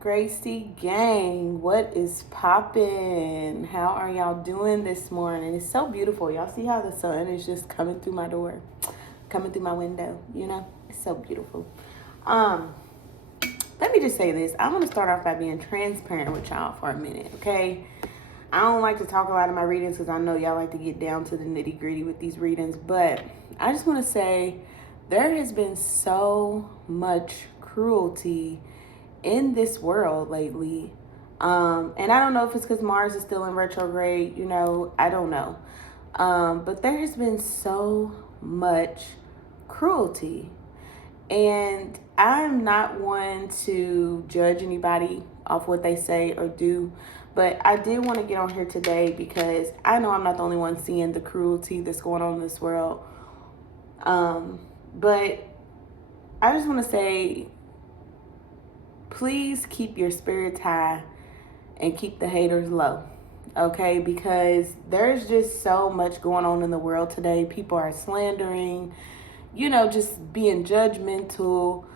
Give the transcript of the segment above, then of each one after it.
Gracie gang, what is poppin'? How are y'all doing this morning? It's so beautiful. Y'all see how the sun is just coming through my door, coming through my window, It's so beautiful. Um, Let me just say this. I'm gonna start off by being transparent with y'all for a minute, okay? I don't like to talk a lot of my readings because I know y'all like to get down to the nitty-gritty with these readings, but I just want to say there has been so much cruelty in this world lately. And I don't know if it's because Mars is still in retrograde, I don't know. But there has been so much cruelty. And I'm not one to judge anybody off what they say or do. But I did want to get on here today because I know I'm not the only one seeing the cruelty that's going on in this world. But I just want to say, please keep your spirits high and keep the haters low, okay? Because there's just so much going on in the world today. People are slandering, just being judgmental,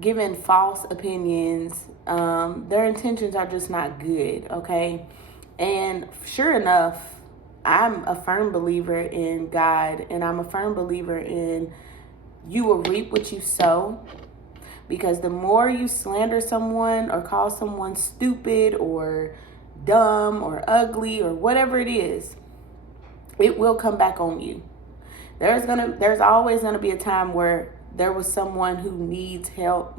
giving false opinions. Their intentions are just not good, okay? And sure enough, I'm a firm believer in God, and I'm a firm believer in you will reap what you sow. Because the more you slander someone or call someone stupid or dumb or ugly or whatever it is, it will come back on you. There's always gonna be a time where there's someone who needs help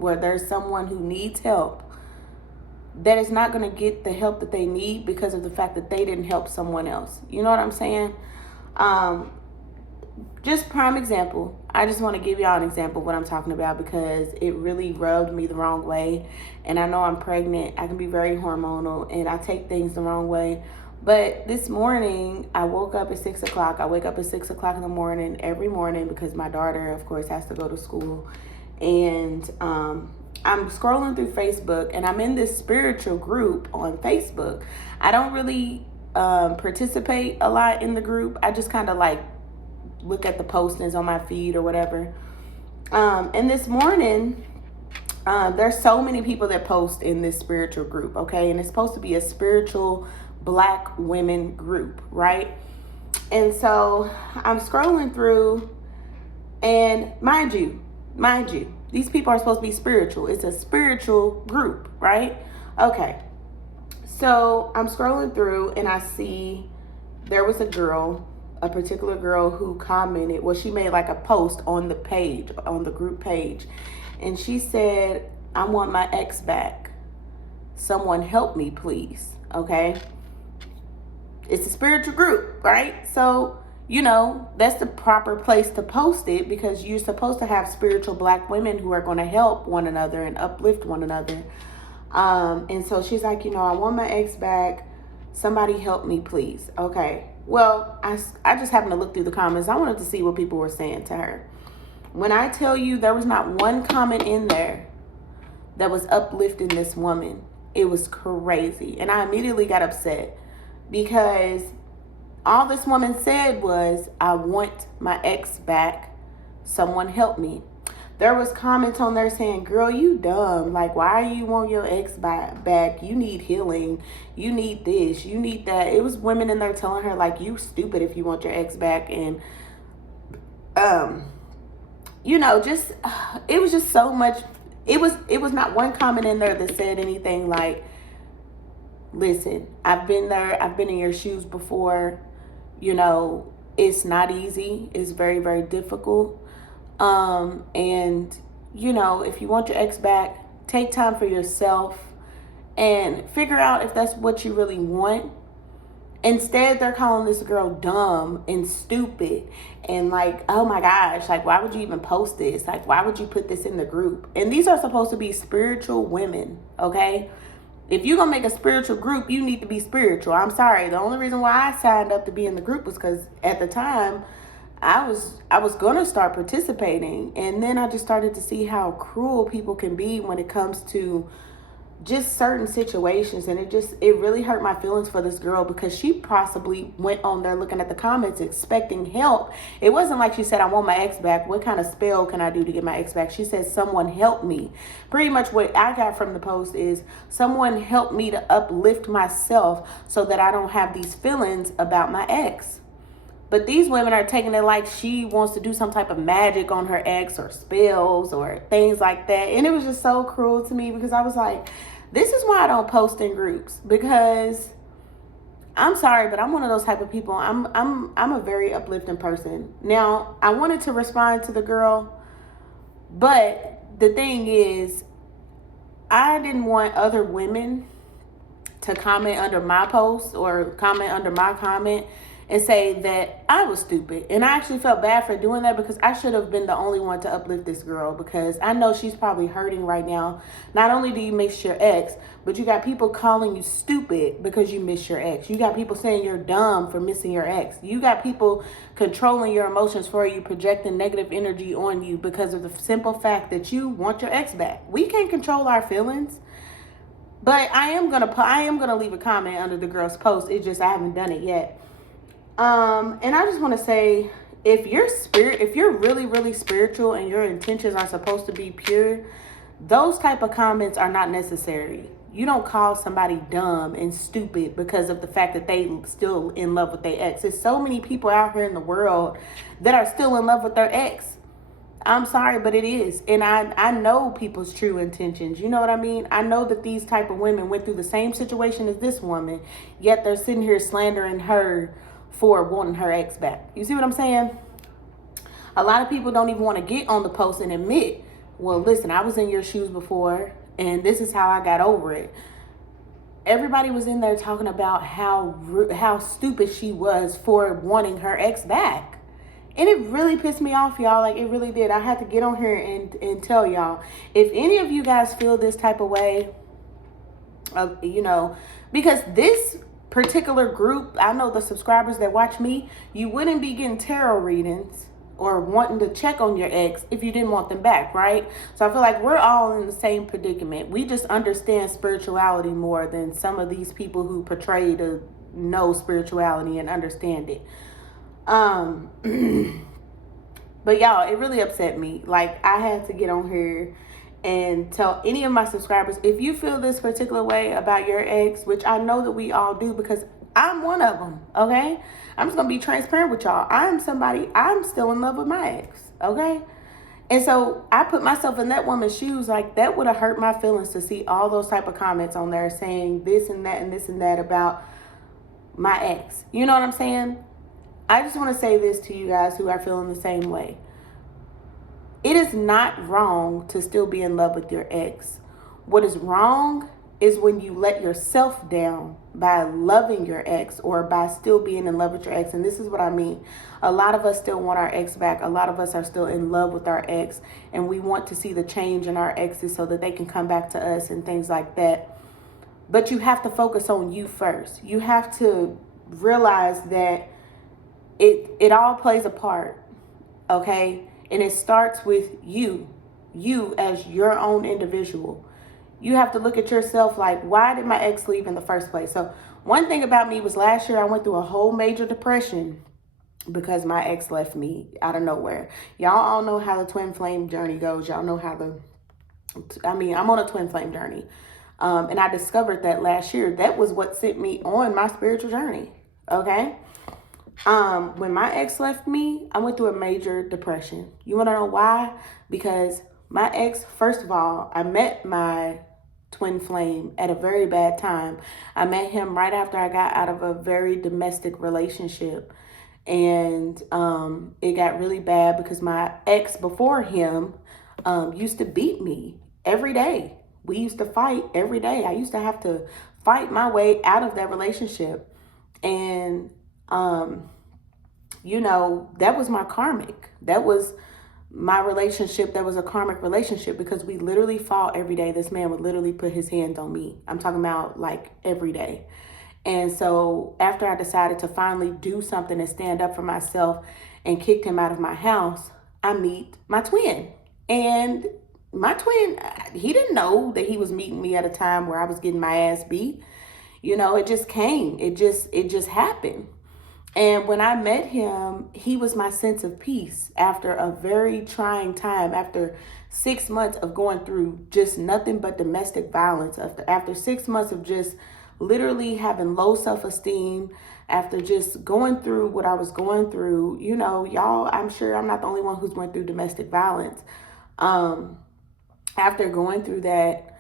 that is not gonna get the help that they need because of the fact that they didn't help someone else. You know what I'm saying? Just prime example. I just want to give y'all an example of what I'm talking about because it really rubbed me the wrong way. And I know I'm pregnant. I can be very hormonal and I take things the wrong way. But this morning, I woke up at 6 o'clock. I wake up at 6 o'clock in the morning every morning because my daughter, of course, has to go to school. And I'm scrolling through Facebook and I'm in this spiritual group on Facebook. I don't really participate a lot in the group. I just kind of like look at the postings on my feed or whatever. And this morning, there's so many people that post in this spiritual group, okay? And it's supposed to be a spiritual Black women group, right? And so I'm scrolling through, and mind you, these people are supposed to be spiritual. It's a spiritual group, right? Okay. So I'm scrolling through and I see there was a particular girl who commented, she made like a post on the page, on the group page. And she said, I want my ex back. Someone help me, please. Okay. It's a spiritual group, right? So, that's the proper place to post it because you're supposed to have spiritual Black women who are going to help one another and uplift one another. And so she's like, I want my ex back. Somebody help me, please. Okay. Well, I just happened to look through the comments. I wanted to see what people were saying to her. When I tell you there was not one comment in there that was uplifting this woman, it was crazy. And I immediately got upset because all this woman said was, I want my ex back. Someone help me. There was comments on there saying, girl, you dumb. Like, why you want your ex back? You need healing. You need this. You need that. It was women in there telling her, like, you stupid if you want your ex back. And, just, it was just so much. It was not one comment in there that said anything like, listen, I've been there. I've been in your shoes before. It's not easy. It's very, very difficult. And if you want your ex back, take time for yourself and figure out if that's what you really want. Instead, they're calling this girl dumb and stupid and like, oh my gosh, like, why would you even post this? Like, why would you put this in the group? And these are supposed to be spiritual women, okay? If you're going to make a spiritual group, you need to be spiritual. I'm sorry. The only reason why I signed up to be in the group was because at the time, I was going to start participating. And then I just started to see how cruel people can be when it comes to just certain situations, and it really hurt my feelings for this girl because she possibly went on there looking at the comments expecting help. It wasn't like she said, I want my ex back, what kind of spell can I do to get my ex back? She said, someone help me. Pretty much what I got from the post is, someone help me to uplift myself so that I don't have these feelings about my ex. But these women are taking it like she wants to do some type of magic on her ex, or spells or things like that. And it was just so cruel to me, because I was like, this is why I don't post in groups, because I'm sorry, but I'm one of those type of people. I'm a very uplifting person. Now, I wanted to respond to the girl, but the thing is, I didn't want other women to comment under my post or comment under my comment and say that I was stupid. And I actually felt bad for doing that, because I should have been the only one to uplift this girl, because I know she's probably hurting right now. Not only do you miss your ex, but you got people calling you stupid because you miss your ex. You got people saying you're dumb for missing your ex. You got people controlling your emotions for you, projecting negative energy on you because of the simple fact that you want your ex back. We can't control our feelings. But I am gonna leave a comment under the girl's post. It's just I haven't done it yet. And I just want to say, if you're really, really spiritual and your intentions are supposed to be pure, those type of comments are not necessary. You don't call somebody dumb and stupid because of the fact that they still in love with their ex. There's so many people out here in the world that are still in love with their ex. I'm sorry, but it is. And I know people's true intentions. You know what I mean? I know that these type of women went through the same situation as this woman, yet they're sitting here slandering her for wanting her ex back. You see what I'm saying? A lot of people don't even want to get on the post and admit, well, listen, I was in your shoes before, and this is how I got over it. Everybody was in there talking about how stupid she was for wanting her ex back. And it really pissed me off, y'all. Like, it really did. I had to get on here and tell y'all, if any of you guys feel this type of way, because this particular group, I know the subscribers that watch me, you wouldn't be getting tarot readings or wanting to check on your ex if you didn't want them back, right? So I feel like we're all in the same predicament. We just understand spirituality more than some of these people who portray to know spirituality and understand it. But y'all, it really upset me. Like, I had to get on here and tell any of my subscribers, if you feel this particular way about your ex, which I know that we all do, because I'm one of them, okay? I'm just gonna be transparent with y'all. I'm still in love with my ex, okay? And so I put myself in that woman's shoes. Like, that would have hurt my feelings to see all those type of comments on there saying this and that and this and that about my ex. You know what I'm saying? I just want to say this to you guys who are feeling the same way. It is not wrong to still be in love with your ex. What is wrong is when you let yourself down by loving your ex or by still being in love with your ex. And this is what I mean. A lot of us still want our ex back. A lot of us are still in love with our ex, and we want to see the change in our exes so that they can come back to us and things like that. But you have to focus on you first. You have to realize that it all plays a part, okay? And it starts with you as your own individual. You have to look at yourself like, why did my ex leave in the first place? So one thing about me was, last year I went through a whole major depression because my ex left me out of nowhere. Y'all all know how the twin flame journey goes. Y'all know how I'm on a twin flame journey. And I discovered that last year. That was what sent me on my spiritual journey, okay? When my ex left me, I went through a major depression. You want to know why? Because my ex, first of all, I met my twin flame at a very bad time. I met him right after I got out of a very domestic relationship. And it got really bad because my ex before him used to beat me every day. We used to fight every day. I used to have to fight my way out of that relationship. And that was my karmic. That was my relationship. That was a karmic relationship because we literally fought every day. This man would literally put his hands on me. I'm talking about like every day. And so after I decided to finally do something and stand up for myself and kicked him out of my house, I meet my twin. And my twin, he didn't know that he was meeting me at a time where I was getting my ass beat. You know, it just came. It just happened. And when I met him, he was my sense of peace after a very trying time, after 6 months of going through just nothing but domestic violence, after 6 months of just literally having low self-esteem, after just going through what I was going through. You know, y'all, I'm sure I'm not the only one who's went through domestic violence. Um, After going through that,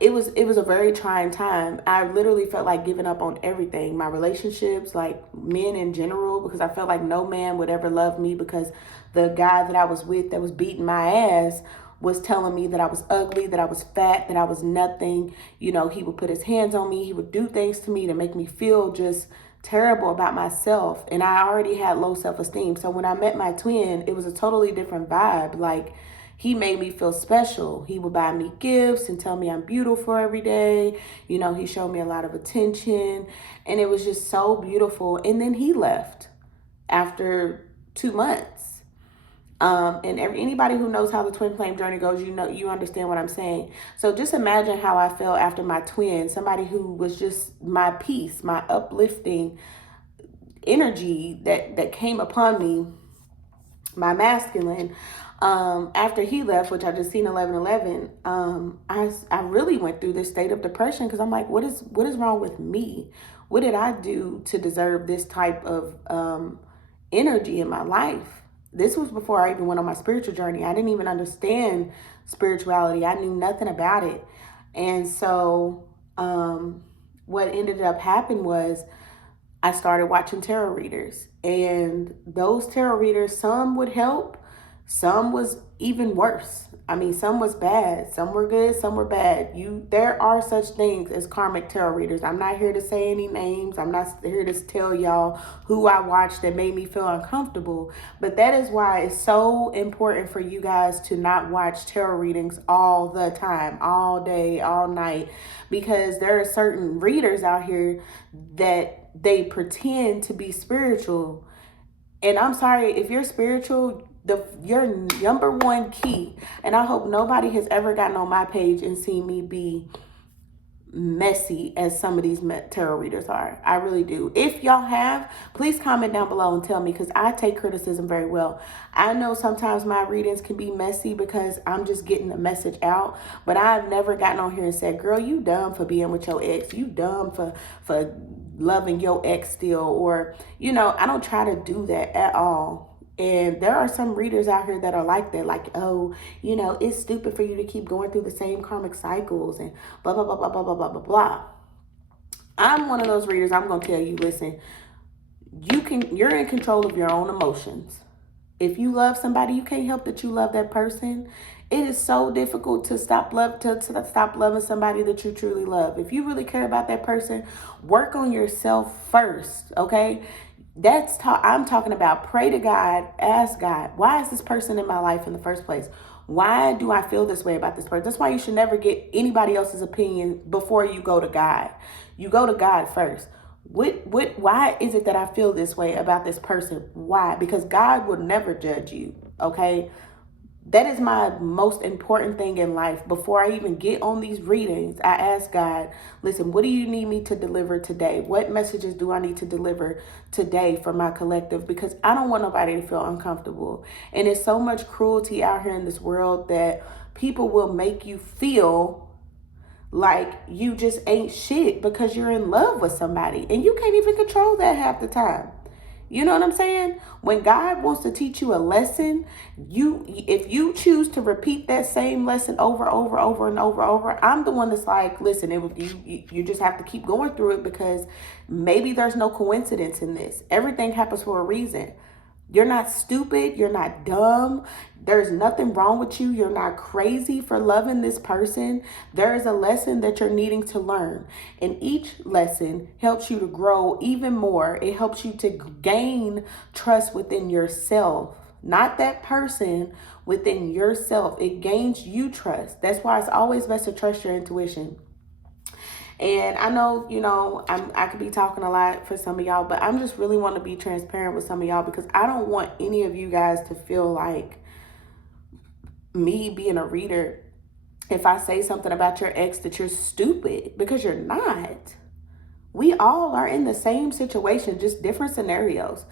it was a very trying time. I literally felt like giving up on everything, my relationships, like men in general, because I felt like no man would ever love me, because the guy that I was with that was beating my ass was telling me that I was ugly, that I was fat, that I was nothing. You know, he would put his hands on me, he would do things to me to make me feel just terrible about myself, and I already had low self-esteem. So when I met my twin, it was a totally different vibe. Like, he made me feel special. He would buy me gifts and tell me I'm beautiful every day. You know, he showed me a lot of attention, and it was just so beautiful. And then he left after 2 months. And anybody who knows how the twin flame journey goes, you understand what I'm saying. So just imagine how I felt after my twin, somebody who was just my peace, my uplifting energy that came upon me, my masculine. After he left, which I just seen 11/11, I really went through this state of depression, because I'm like, what is wrong with me? What did I do to deserve this type of energy in my life? This was before I even went on my spiritual journey. I didn't even understand spirituality. I knew nothing about it. And so what ended up happening was I started watching tarot readers, and those tarot readers, some would help, some was even worse. I mean, some was bad, some were good, some were bad. There are such things as karmic tarot readers. I'm not here to say any names. I'm not here to tell y'all who I watched that made me feel uncomfortable. But that is why it's so important for you guys to not watch tarot readings all the time, all day, all night, because there are certain readers out here that they pretend to be spiritual. And I'm sorry, if you're spiritual, your number one key, and I hope nobody has ever gotten on my page and seen me be messy as some of these tarot readers are. I really do. If y'all have, please comment down below and tell me, because I take criticism very well. I know sometimes my readings can be messy because I'm just getting the message out, but I've never gotten on here and said, girl, you dumb for being with your ex, you dumb for loving your ex still, or, you know, I don't try to do that at all. And there are some readers out here that are like that, like, oh, you know, it's stupid for you to keep going through the same karmic cycles and blah, blah, blah, blah, blah, blah, blah, blah, blah. I'm one of those readers. I'm going to tell you, listen, you're in control of your own emotions. If you love somebody, you can't help that you love that person. It is so difficult to stop loving somebody that you truly love. If you really care about that person, work on yourself first, okay? I'm talking about. Pray to God, ask God, why is this person in my life in the first place? Why do I feel this way about this person? That's why you should never get anybody else's opinion before you go to God. You go to God first. Why is it that I feel this way about this person? Why? Because God will never judge you, okay? That is my most important thing in life. Before I even get on these readings, I ask God, listen, what do you need me to deliver today? What messages do I need to deliver today for my collective? Because I don't want nobody to feel uncomfortable. And there's so much cruelty out here in this world that people will make you feel like you just ain't shit because you're in love with somebody. And you can't even control that half the time. You know what I'm saying? When God wants to teach you a lesson, if you choose to repeat that same lesson over and over, I'm the one that's like, listen, you just have to keep going through it, because maybe there's no coincidence in this. Everything happens for a reason. You're not stupid. You're not dumb. There's nothing wrong with you. You're not crazy for loving this person. There is a lesson that you're needing to learn. And each lesson helps you to grow even more. It helps you to gain trust within yourself, not that person, within yourself. It gains you trust. That's why it's always best to trust your intuition. And I know, you know, I could be talking a lot for some of y'all, but I'm just really want to be transparent with some of y'all, because I don't want any of you guys to feel like me being a reader, if I say something about your ex that you're stupid, because you're not. We all are in the same situation, just different scenarios.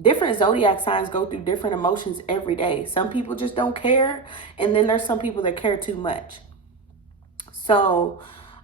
Different zodiac signs go through different emotions every day. Some people just don't care, and then there's some people that care too much. So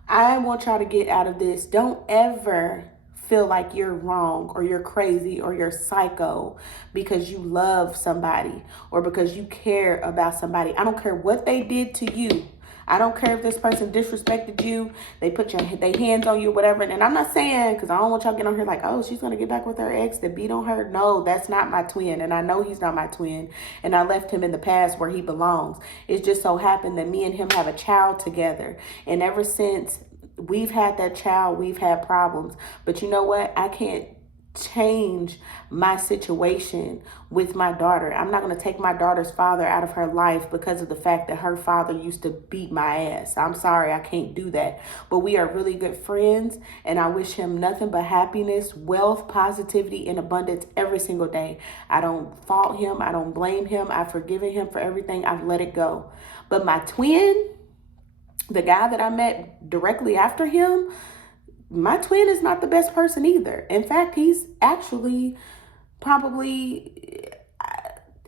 I want y'all to get out of this. Don't ever feel like you're wrong or you're crazy or you're psycho because you love somebody or because you care about somebody. I don't care what they did to you. I don't care if this person disrespected you, they put their hands on you, whatever. And I'm not saying, because I don't want y'all to get on here like, oh, she's going to get back with her ex that beat on her. No, that's not my twin. And I know he's not my twin. And I left him in the past where he belongs. It just so happened that me and him have a child together. And ever since we've had that child, we've had problems. But you know what? I can't change my situation with my daughter. I'm not going to take my daughter's father out of her life because of the fact that her father used to beat my ass. I'm sorry, I can't do that. But we are really good friends, and I wish him nothing but happiness, wealth, positivity, and abundance every single day. I don't fault him. I don't blame him. I've forgiven him for everything. I've let it go. But my twin, the guy that I met directly after him, my twin is not the best person either. In fact, he's actually probably,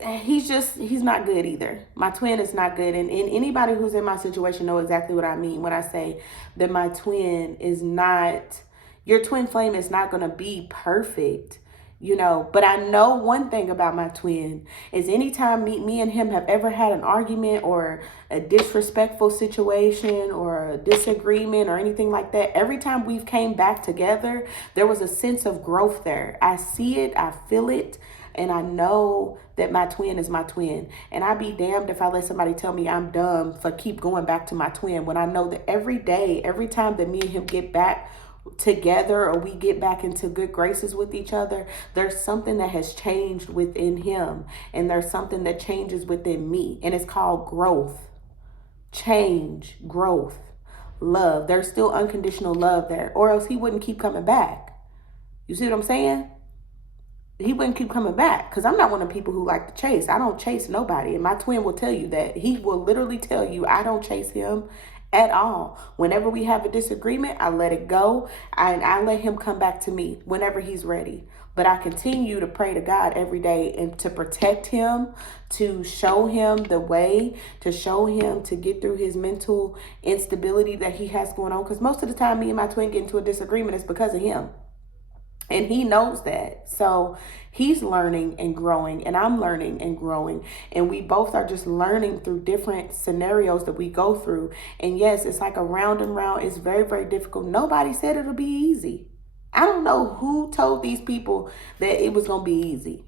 he's not good either. My twin is not good. And anybody who's in my situation know exactly what I mean when I say that my twin is not, your twin flame is not going to be perfect. But I know one thing about my twin is anytime me and him have ever had an argument or a disrespectful situation or a disagreement or anything like that, every time we've came back together, there was a sense of growth there. I see it, I feel it, and I know that my twin is my twin. And I'd be damned if I let somebody tell me I'm dumb for keep going back to my twin when I know that every day, every time that me and him get back together or we get back into good graces with each other, there's something that has changed within him, and there's something that changes within me, and it's called growth. Change, growth, love. There's still unconditional love there, or else he wouldn't keep coming back. You see what I'm saying? He wouldn't keep coming back, because I'm not one of the people who like to chase. I don't chase nobody, and my twin will tell you that. He will literally tell you I don't chase him at all. Whenever we have a disagreement, I let it go, and I let him come back to me whenever he's ready. But I continue to pray to God every day and to protect him, to show him the way, to show him to get through his mental instability that he has going on. Because most of the time me and my twin get into a disagreement is because of him. And he knows that. So he's learning and growing, and I'm learning and growing. And we both are just learning through different scenarios that we go through. And yes, it's like a round and round. It's very, very difficult. Nobody said it'll be easy. I don't know who told these people that it was going to be easy.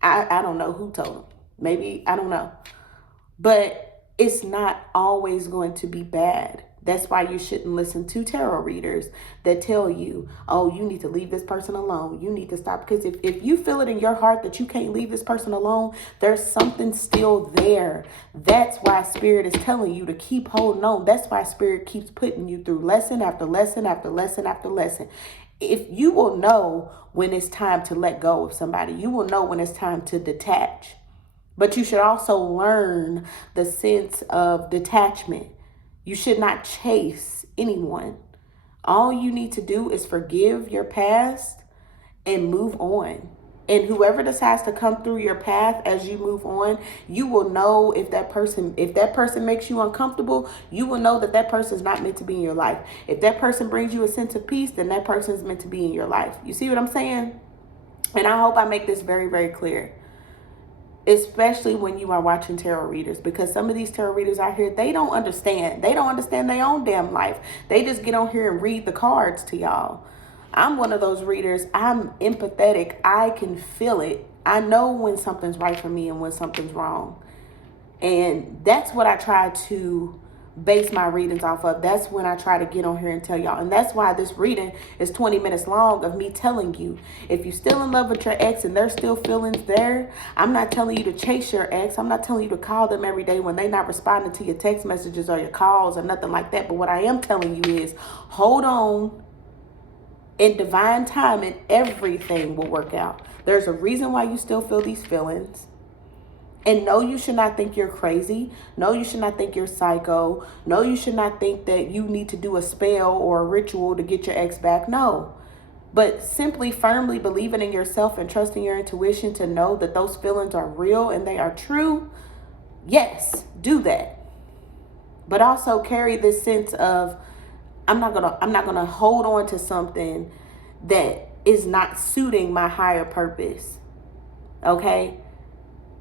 I don't know who told them. Maybe, I don't know. But it's not always going to be bad. That's why you shouldn't listen to tarot readers that tell you, oh, you need to leave this person alone. You need to stop. Because if you feel it in your heart that you can't leave this person alone, there's something still there. That's why Spirit is telling you to keep holding on. That's why Spirit keeps putting you through lesson after lesson after lesson after lesson. If you will know when it's time to let go of somebody, you will know when it's time to detach. But you should also learn the sense of detachment. You should not chase anyone. All you need to do is forgive your past and move on. And whoever decides to come through your path as you move on, you will know if that person makes you uncomfortable, you will know that person is not meant to be in your life. If that person brings you a sense of peace, then that person is meant to be in your life. You see what I'm saying? And I hope I make this very, very clear. Especially when you are watching tarot readers, because some of these tarot readers out here, they don't understand. They don't understand their own damn life. They just get on here and read the cards to y'all. I'm one of those readers. I'm empathetic. I can feel it. I know when something's right for me and when something's wrong. And that's what I try to base my readings off of. That's when I try to get on here and tell y'all. And that's why this reading is 20 minutes long of me telling you, if you're still in love with your ex and there's still feelings there, I'm not telling you to chase your ex. I'm not telling you to call them every day when they're not responding to your text messages or your calls or nothing like that. But what I am telling you is hold on. In divine timing, everything will work out. There's a reason why you still feel these feelings. And no, you should not think you're crazy. No, you should not think you're psycho. No, you should not think that you need to do a spell or a ritual to get your ex back. No. But simply firmly believing in yourself and trusting your intuition to know that those feelings are real and they are true. Yes, do that. But also carry this sense of I'm not gonna hold on to something that is not suiting my higher purpose. Okay?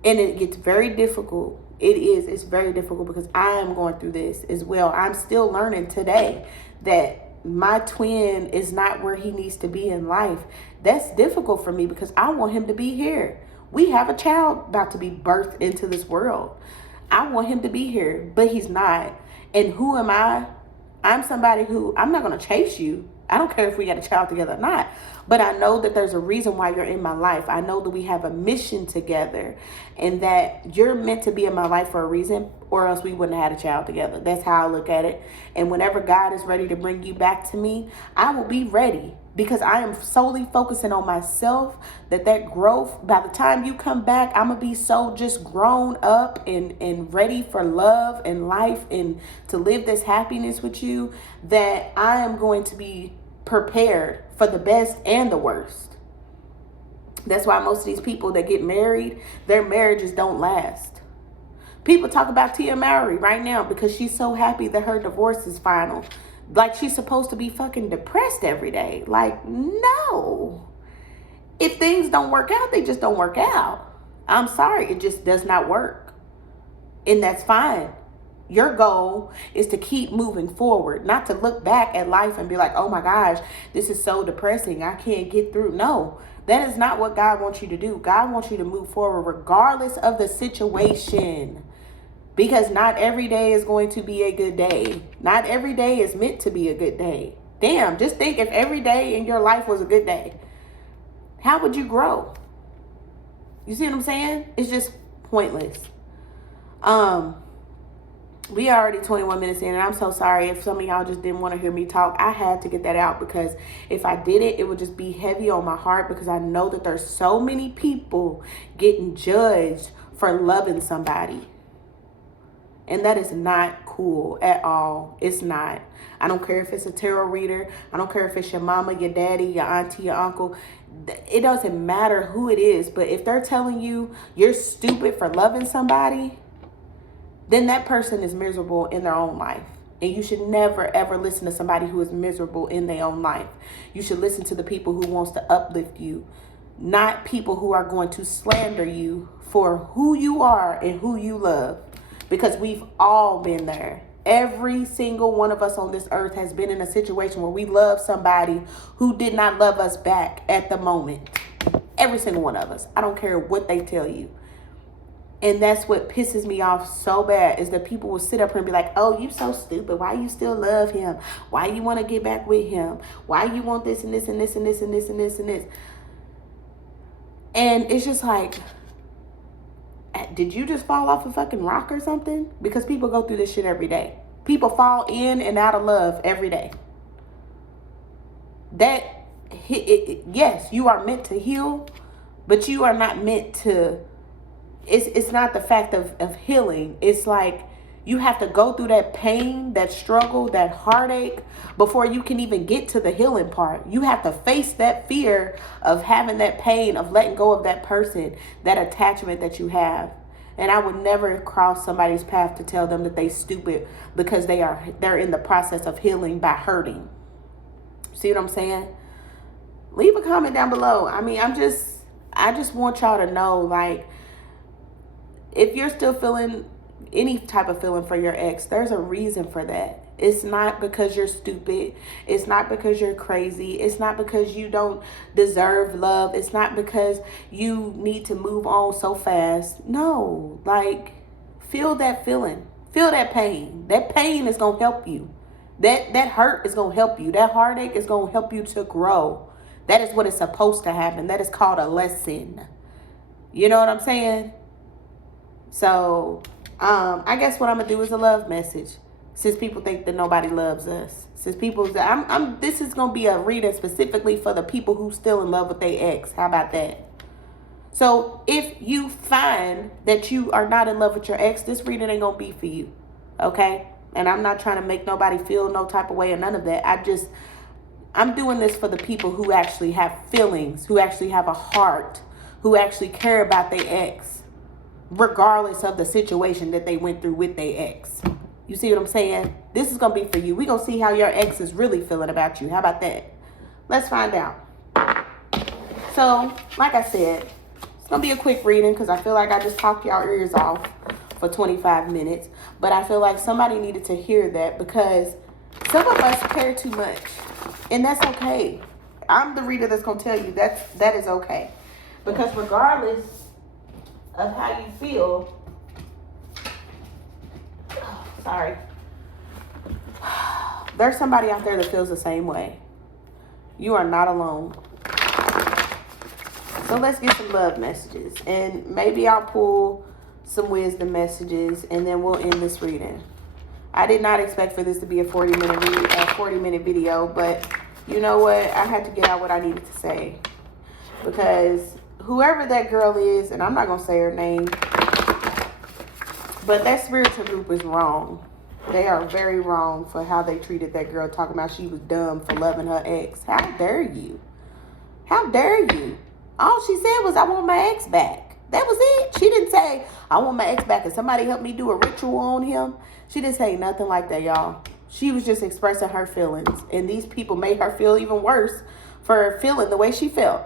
And it gets very difficult. It's very difficult because I am going through this as well. I'm still learning today that my twin is not where he needs to be in life. That's difficult for me because I want him to be here. We have a child about to be birthed into this world. I want him to be here, but he's not. And who am I? I'm somebody who, I'm not going to chase you. I don't care if we got a child together or not. But I know that there's a reason why you're in my life. I know that we have a mission together and that you're meant to be in my life for a reason, or else we wouldn't have had a child together. That's how I look at it. And whenever God is ready to bring you back to me, I will be ready because I am solely focusing on myself, that growth, by the time you come back, I'm going to be so just grown up and ready for love and life and to live this happiness with you that I am going to be prepared for the best and the worst. That's why most of these people that get married, their marriages don't last. People talk about Tia Mowry right now because she's so happy that her divorce is final. Like she's supposed to be fucking depressed every day. Like, no. If things don't work out, they just don't work out. I'm sorry, it just does not work. And that's fine. Your goal is to keep moving forward, not to look back at life and be like, oh my gosh, this is so depressing. I can't get through. No, that is not what God wants you to do. God wants you to move forward regardless of the situation. Because not every day is going to be a good day. Not every day is meant to be a good day. Damn, just think if every day in your life was a good day. How would you grow? You see what I'm saying? It's just pointless. We are already 21 minutes in, and I'm so sorry if some of y'all just didn't want to hear me talk. I had to get that out because if I did it, it would just be heavy on my heart because I know that there's so many people getting judged for loving somebody. And that is not cool at all. It's not. I don't care if it's a tarot reader. I don't care if it's your mama, your daddy, your auntie, your uncle. It doesn't matter who it is. But if they're telling you you're stupid for loving somebody, then that person is miserable in their own life. And you should never, ever listen to somebody who is miserable in their own life. You should listen to the people who wants to uplift you, not people who are going to slander you for who you are and who you love. Because we've all been there. Every single one of us on this earth has been in a situation where we love somebody who did not love us back at the moment. Every single one of us. I don't care what they tell you. And that's what pisses me off so bad is that people will sit up here and be like, oh, you so stupid. Why you still love him? Why you want to get back with him? Why you want this and this and this and this and this and this and this? And it's just like, did you just fall off a fucking rock or something? Because people go through this shit every day. People fall in and out of love every day. Yes, you are meant to heal, but you are not meant to. It's not the fact of healing. It's like you have to go through that pain, that struggle, that heartache before you can even get to the healing part. You have to face that fear of having that pain, of letting go of that person, that attachment that you have. And I would never cross somebody's path to tell them that they're stupid because they're in the process of healing by hurting. See what I'm saying? Leave a comment down below. I mean, I just want y'all to know, like, if you're still feeling any type of feeling for your ex, there's a reason for that. It's not because you're stupid. It's not because you're crazy. It's not because you don't deserve love. It's not because you need to move on so fast. No, like, feel that feeling. Feel that pain. That pain is going to help you. That hurt is going to help you. That heartache is going to help you to grow. That is what is supposed to happen. That is called a lesson. You know what I'm saying? So, I guess what I'm going to do is a love message. Since people think that nobody loves us. Since people, this is going to be a reading specifically for the people who still in love with their ex. How about that? So if you find that you are not in love with your ex, this reading ain't gonna be for you. Okay? And I'm not trying to make nobody feel no type of way or none of that. I'm doing this for the people who actually have feelings, who actually have a heart, who actually care about their ex, regardless of the situation that they went through with their ex. You see what I'm saying? This is going to be for you. We're going to see how your ex is really feeling about you. How about that? Let's find out. So, like I said, it's going to be a quick reading because I feel like I just talked y'all ears off for 25 minutes. But I feel like somebody needed to hear that because some of us care too much. And that's okay. I'm the reader that's going to tell you that is okay. Because regardless of how you feel, sorry, there's somebody out there that feels the same way. You are not alone. So let's get some love messages. And maybe I'll pull some wisdom messages and then we'll end this reading. I did not expect for this to be a 40-minute video, but you know what? I had to get out what I needed to say. Because whoever that girl is, and I'm not going to say her name, but that spiritual group is wrong. They are very wrong for how they treated that girl, talking about she was dumb for loving her ex. How dare you? How dare you? All she said was, I want my ex back. That was it. She didn't say, I want my ex back and somebody help me do a ritual on him. She didn't say nothing like that, y'all. She was just expressing her feelings. And these people made her feel even worse for feeling the way she felt.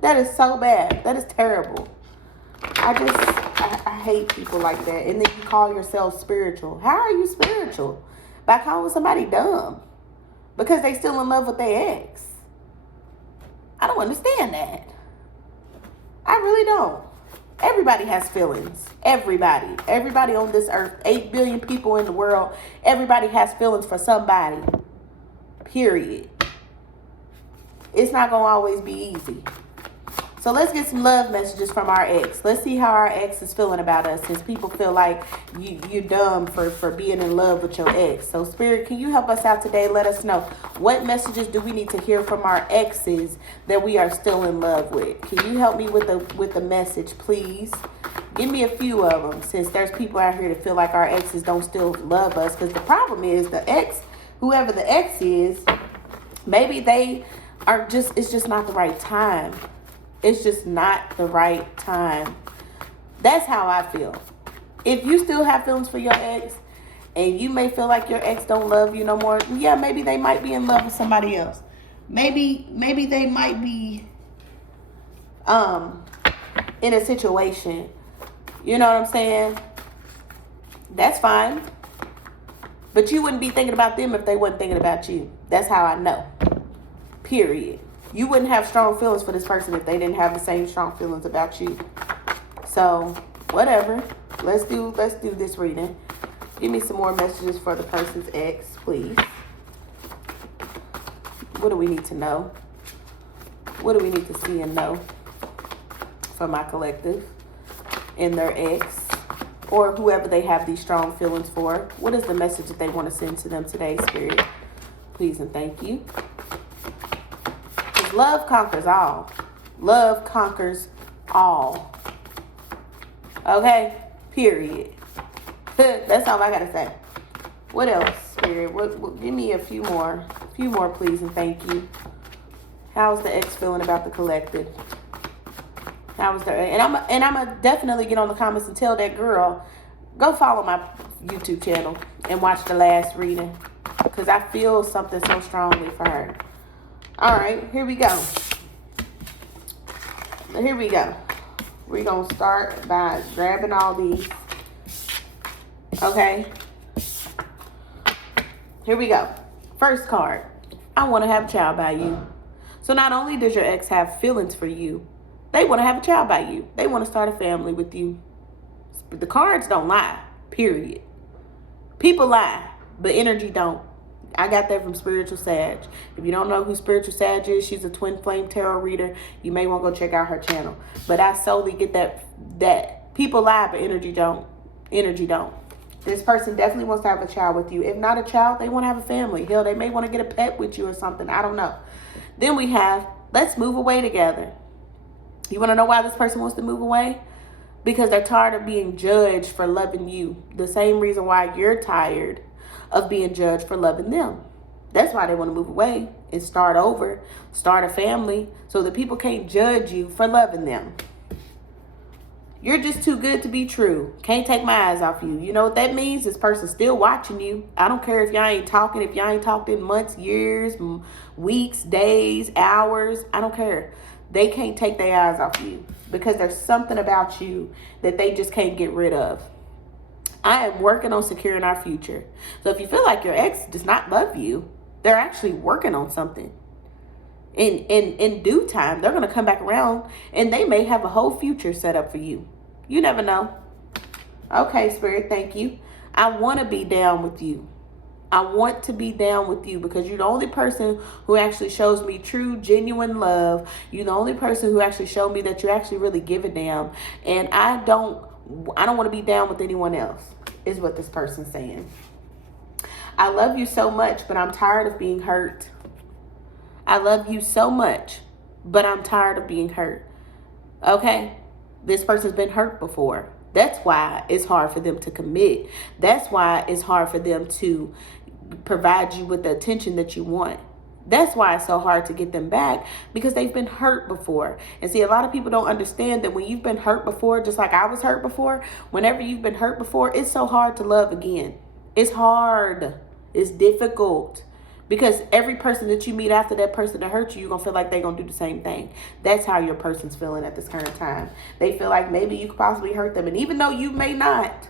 That is so bad. That is terrible. I hate people like that. And then you call yourself spiritual. How are you spiritual? By calling somebody dumb. Because they still in love with their ex. I don't understand that. I really don't. Everybody has feelings. Everybody. Everybody on this earth. 8 billion people in the world. Everybody has feelings for somebody. Period. It's not going to always be easy. So let's get some love messages from our ex. Let's see how our ex is feeling about us, since people feel like you're dumb for being in love with your ex. So Spirit, can you help us out today? Let us know, what messages do we need to hear from our exes that we are still in love with? Can you help me with the message, please? Give me a few of them, since there's people out here that feel like our exes don't still love us. Because the problem is the ex, whoever the ex is, maybe they are just, it's just not the right time. It's just not the right time. That's how I feel. If you still have feelings for your ex, and you may feel like your ex don't love you no more, yeah, maybe they might be in love with somebody else. Maybe they might be in a situation. You know what I'm saying? That's fine. But you wouldn't be thinking about them if they wasn't thinking about you. That's how I know. Period. You wouldn't have strong feelings for this person if they didn't have the same strong feelings about you. So, whatever. Let's do this reading. Give me some more messages for the person's ex, please. What do we need to know? What do we need to see and know for my collective and their ex, or whoever they have these strong feelings for? What is the message that they want to send to them today, Spirit? Please and thank you. Love conquers all. Love conquers all. Okay? Period. That's all I gotta say. What else, Spirit? What, give me a few more, please, and thank you. How's the ex feeling about the collective? How is there? And I'm gonna definitely get on the comments and tell that girl, go follow my YouTube channel and watch the last reading, because I feel something so strongly for her. All right, here we go. Here we go. We're going to start by grabbing all these. Okay. Here we go. First card. I want to have a child by you. So not only does your ex have feelings for you, they want to have a child by you. They want to start a family with you. The cards don't lie, period. People lie, but energy don't. I got that from Spiritual Sag. If you don't know who Spiritual Sag is, she's a twin flame tarot reader. You may want to go check out her channel. But I solely get that people lie, but energy don't. Energy don't. This person definitely wants to have a child with you. If not a child, they want to have a family. Hell, they may want to get a pet with you or something. I don't know. Then we have, let's move away together. You want to know why this person wants to move away? Because they're tired of being judged for loving you. The same reason why you're tired of being judged for loving them. That's why they want to move away and start over, start a family, so that people can't judge you for loving them. You're just too good to be true. Can't take my eyes off you. You know what that means? This person's still watching you. I don't care if y'all ain't talking, if y'all ain't talked in months, years, weeks, days, hours. I don't care. They can't take their eyes off you because there's something about you that they just can't get rid of. I am working on securing our future. So if you feel like your ex does not love you, they're actually working on something. In due time, they're going to come back around and they may have a whole future set up for you. You never know. Okay, Spirit, thank you. I want to be down with you. I want to be down with you because you're the only person who actually shows me true, genuine love. You're the only person who actually showed me that you actually really give a damn. And I don't want to be down with anyone else, is what this person's saying. I love you so much, but I'm tired of being hurt. I love you so much, but I'm tired of being hurt. Okay? This person's been hurt before. That's why it's hard for them to commit. That's why it's hard for them to provide you with the attention that you want. That's why it's so hard to get them back, because they've been hurt before. And see, a lot of people don't understand that when you've been hurt before, just like I was hurt before, whenever you've been hurt before, it's so hard to love again. It's hard. It's difficult. Because every person that you meet after that person that hurt you, you're going to feel like they're going to do the same thing. That's how your person's feeling at this current time. They feel like maybe you could possibly hurt them. And even though you may not,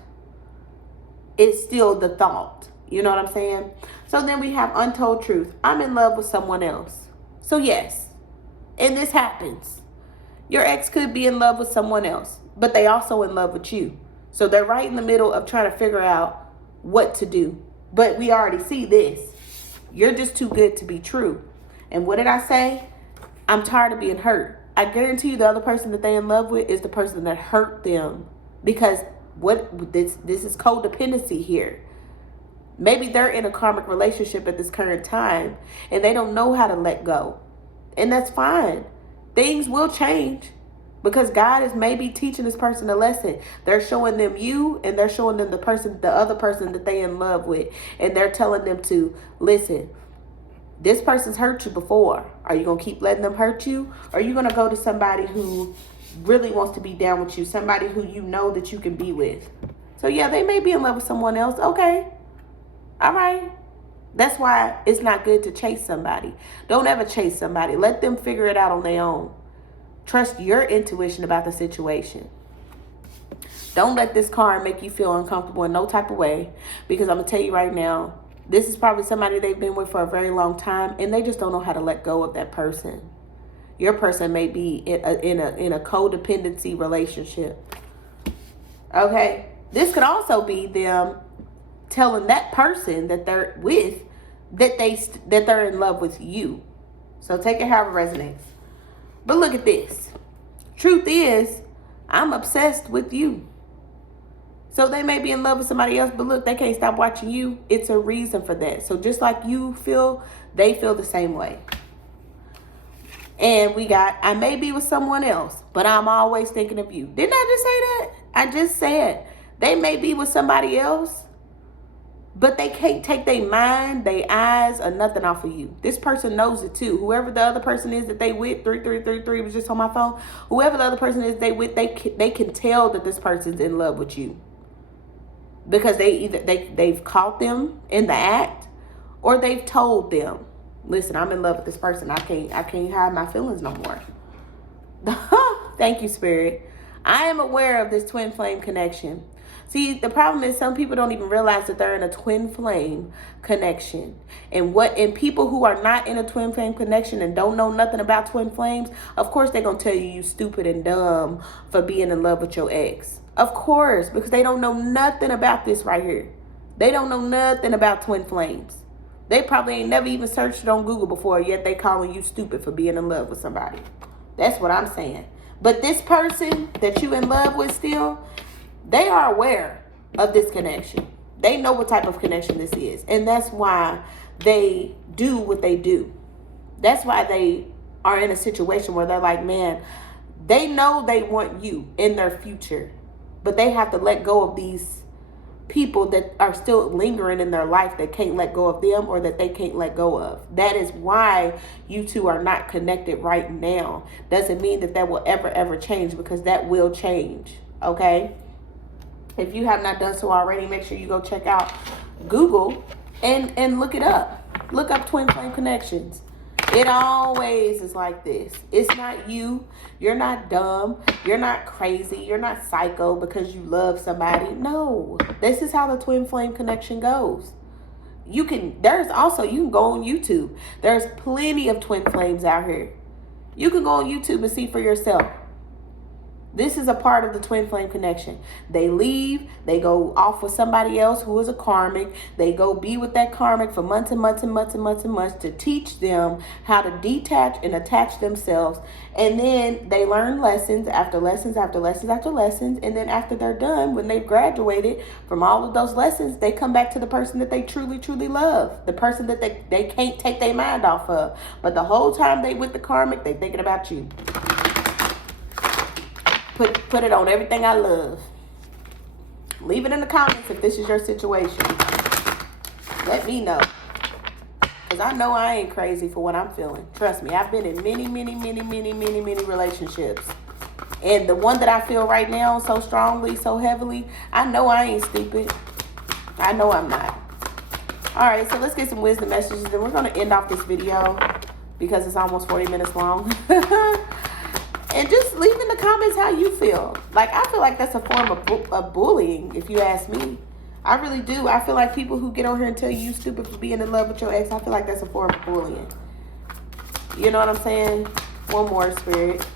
it's still the thought. You know what I'm saying? So then we have untold truth. I'm in love with someone else. So yes, and this happens. Your ex could be in love with someone else, but they also in love with you. So they're right in the middle of trying to figure out what to do. But we already see this. You're just too good to be true. And what did I say? I'm tired of being hurt. I guarantee you the other person that they're in love with is the person that hurt them. Because this is codependency here. Maybe they're in a karmic relationship at this current time and they don't know how to let go. And that's fine. Things will change because God is maybe teaching this person a lesson. They're showing them you and they're showing them the other person that they in love with. And they're telling them to listen. This person's hurt you before. Are you going to keep letting them hurt you? Or are you going to go to somebody who really wants to be down with you? Somebody who you know that you can be with. So yeah, they may be in love with someone else. Okay. All right. That's why it's not good to chase somebody. Don't ever chase somebody. Let them figure it out on their own. Trust your intuition about the situation. Don't let this card make you feel uncomfortable in no type of way. Because I'm going to tell you right now, this is probably somebody they've been with for a very long time. And they just don't know how to let go of that person. Your person may be in a codependency relationship. Okay. This could also be them telling that person that they're with that they're in love with you. So take it however it resonates. But look at this. Truth is, I'm obsessed with you. So they may be in love with somebody else, but look, they can't stop watching you. It's a reason for that. So just like you feel, they feel the same way. And we got, I may be with someone else, but I'm always thinking of you. Didn't I just say that? I just said they may be with somebody else, but they can't take their mind, their eyes, or nothing off of you. This person knows it too. Whoever the other person is that they with, 3333 was just on my phone. Whoever the other person is they with, they can tell that this person's in love with you. Because they've caught them in the act, or they've told them, listen, I'm in love with this person. I can't hide my feelings no more. Thank you, Spirit. I am aware of this twin flame connection. See, the problem is some people don't even realize that they're in a twin flame connection. And people who are not in a twin flame connection and don't know nothing about twin flames, of course they're going to tell you stupid and dumb for being in love with your ex. Of course, because they don't know nothing about this right here. They don't know nothing about twin flames. They probably ain't never even searched it on Google before, yet they calling you stupid for being in love with somebody. That's what I'm saying. But this person that you in love with still, they are aware of this connection. They know what type of connection this is. And that's why they do what they do. That's why they are in a situation where they're like, man, They know they want you in their future, but they have to let go of these people that are still lingering in their life that can't let go of them, or that they can't let go of. That is why you two are not connected right now. Doesn't mean that will ever change, because that will change. Okay? If you have not done so already, make sure you go check out Google and look it up. Look up twin flame connections. It always is like this. It's not you. You're not dumb. You're not crazy. You're not psycho because you love somebody. No. This is how the twin flame connection goes. You can go on YouTube. There's plenty of twin flames out here. You can go on YouTube and see for yourself. This is a part of the twin flame connection. They leave, they go off with somebody else who is a karmic. They go be with that karmic for months and months and months and months and months to teach them how to detach and attach themselves. And then they learn lessons after lessons after lessons after lessons. And then after they're done, when they've graduated from all of those lessons, they come back to the person that they truly, truly love. The person that they can't take their mind off of. But the whole time they with the karmic, they thinking about you. Put it on everything I love. Leave it in the comments if this is your situation. Let me know. Because I know I ain't crazy for what I'm feeling. Trust me, I've been in many relationships. And the one that I feel right now so strongly, so heavily, I know I ain't stupid. I know I'm not. Alright, so let's get some wisdom messages. And we're going to end off this video because it's almost 40 minutes long. And just leave in the comments how you feel. Like, I feel like that's a form of bullying, if you ask me. I really do. I feel like people who get on here and tell you stupid for being in love with your ex, I feel like that's a form of bullying. You know what I'm saying? One more, Spirit.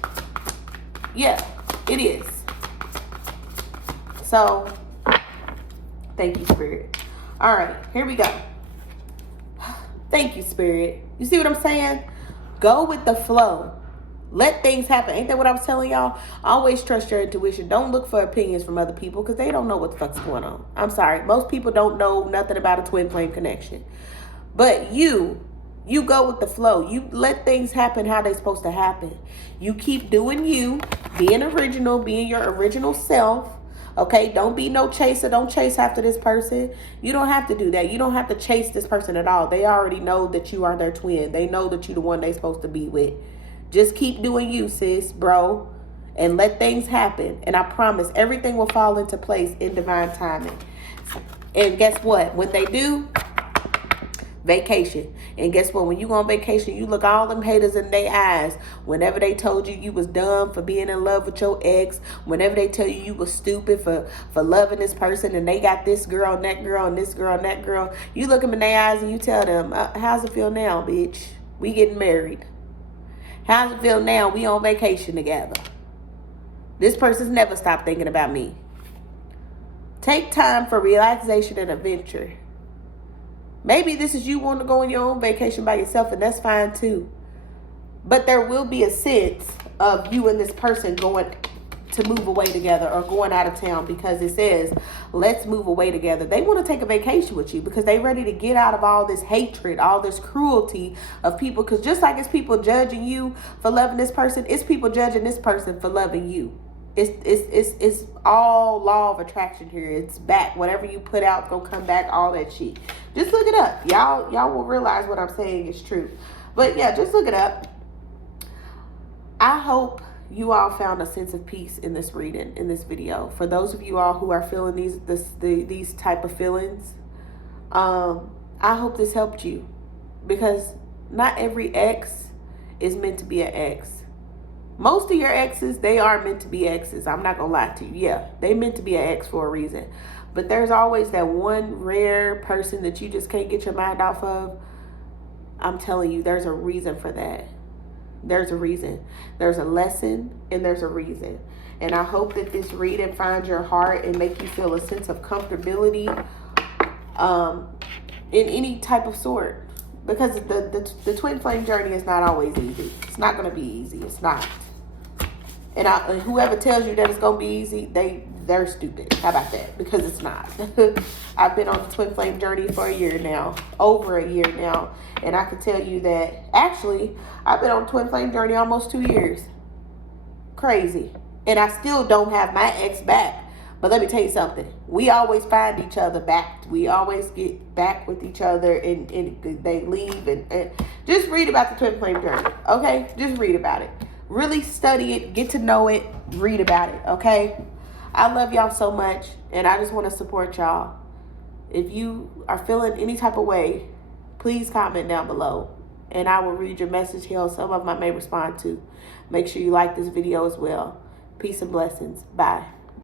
Yeah, it is. So, thank you, Spirit. All right, here we go. Thank you, Spirit. You see what I'm saying? Go with the flow. Let things happen. Ain't that what I was telling y'all? Always trust your intuition. Don't look for opinions from other people because they don't know what the fuck's going on. I'm sorry. Most people don't know nothing about a twin flame connection. But you go with the flow. You let things happen how they're supposed to happen. You keep doing you, being original, being your original self. Okay, don't be no chaser. Don't chase after this person. You don't have to do that. You don't have to chase this person at all. They already know that you are their twin. They know that you're the one they're supposed to be with. Just keep doing you, sis, bro, and let things happen. And I promise everything will fall into place in divine timing. And guess what? When they do, vacation. And guess what? When you go on vacation, you look all them haters in their eyes. Whenever they told you was dumb for being in love with your ex, whenever they tell you was stupid for loving this person, and they got this girl and that girl and this girl and that girl, you look them in their eyes and you tell them, how's it feel now, bitch? We getting married. How's it feel now? We on vacation together. This person's never stopped thinking about me. Take time for relaxation and adventure. Maybe this is you wanting to go on your own vacation by yourself, and that's fine too. But there will be a sense of you and this person going to move away together or going out of town, because it says, let's move away together. They want to take a vacation with you because they're ready to get out of all this hatred, all this cruelty of people. Because just like it's people judging you for loving this person, it's people judging this person for loving you. It's all law of attraction here. It's back. Whatever you put out, gonna come back, all that shit. Just look it up. Y'all will realize what I'm saying is true. But yeah, just look it up. I hope you all found a sense of peace in this reading, in this video. For those of you all who are feeling these type of feelings, I hope this helped you, because not every ex is meant to be an ex. Most of your exes, they are meant to be exes. I'm not gonna lie to you. Yeah, they meant to be an ex for a reason. But there's always that one rare person that you just can't get your mind off of. I'm telling you, there's a reason for that. There's a reason. There's a lesson and there's a reason. And I hope that this reading finds your heart and make you feel a sense of comfortability in any type of sort. Because the twin flame journey is not always easy. It's not going to be easy. It's not. And whoever tells you that it's going to be easy, they're stupid. How about that? Because it's not. I've been on the twin flame journey for a year now. Over a year now. And I can tell you that, actually, I've been on the twin flame journey almost 2 years. crazy. And I still don't have my ex back. But let me tell you something. We always find each other back. We always get back with each other, and they leave. And just read about the twin flame journey, okay? Just read about it. Really study it. Get to know it. Read about it, okay? I love y'all so much, and I just want to support y'all. If you are feeling any type of way, please comment down below, and I will read your message. Hell, some of them I may respond to. Make sure you like this video as well. Peace and blessings. Bye.